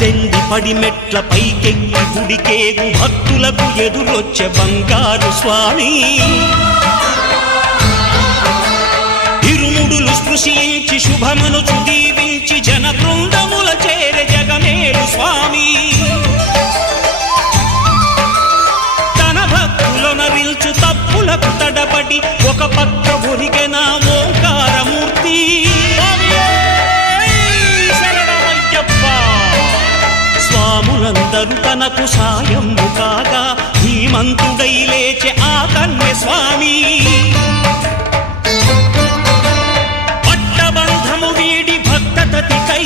18 పడిమెట్ల పైకెక్కి గుడికేగు భక్తులకు ఎదురొచ్చే బంగారు స్వామి ఇరుముడులు స్పృశించి శుభమనుచు దీవించి జన బృందముల చేరే జగమేలు స్వామి తన భక్తులనరిల్చు తప్పులకు తడబడి ఒక పక్క ఒరిగెన ఓంకారమూర్తి స్వాములందరూ తనకు సాయము కాగా ధీమంతుడై లేచే ఆ కన్య స్వామి పట్టబంధము వీడి భక్తతతికై